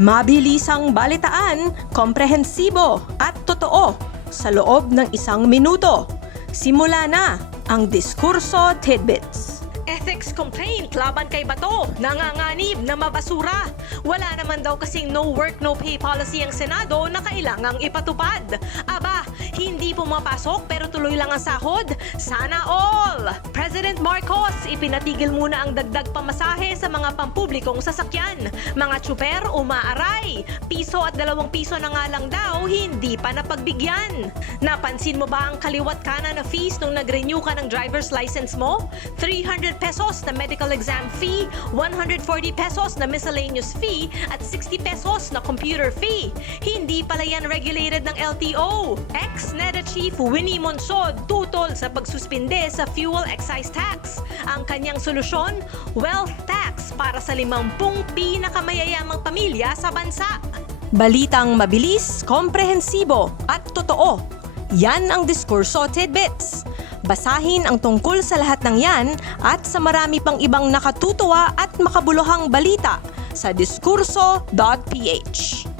Mabilisang balitaan, komprehensibo at totoo sa loob ng 1 minuto. Simula na ang Diskurso Tidbits. Ethics complaint laban kay Bato, nanganganib na mabasura. Wala naman daw kasing no work, no pay policy ang Senado na kailangang ipatupad. Aba, hindi pumapasok pero tuloy lang ang sahod? Sana all! President Marcos, ipinatigil muna ang dagdag pamasahe sa mga pampublikong sasakyan. Mga tsuper umaaray. Piso at 2 piso na nga lang daw, hindi pa napagbigyan. Napansin mo ba ang kaliwat kanan na fees nung nag-renew ka ng driver's license mo? 300 pesos na medical exam fee, 140 pesos na miscellaneous fee, at 60 pesos na computer fee. Hindi pala yan regulated ng LTO. Ex-NEDA Chief Winnie Monsod tutol sa pagsuspinde sa fuel excise tax. Ang kanyang solusyon, wealth tax para sa 50 pinakamayayamang pamilya sa bansa. Balitang mabilis, komprehensibo at totoo. Yan ang Diskurso Tidbits. Basahin ang tungkol sa lahat ng yan at sa marami pang ibang nakatutuwa at makabuluhang balita sa diskurso.ph.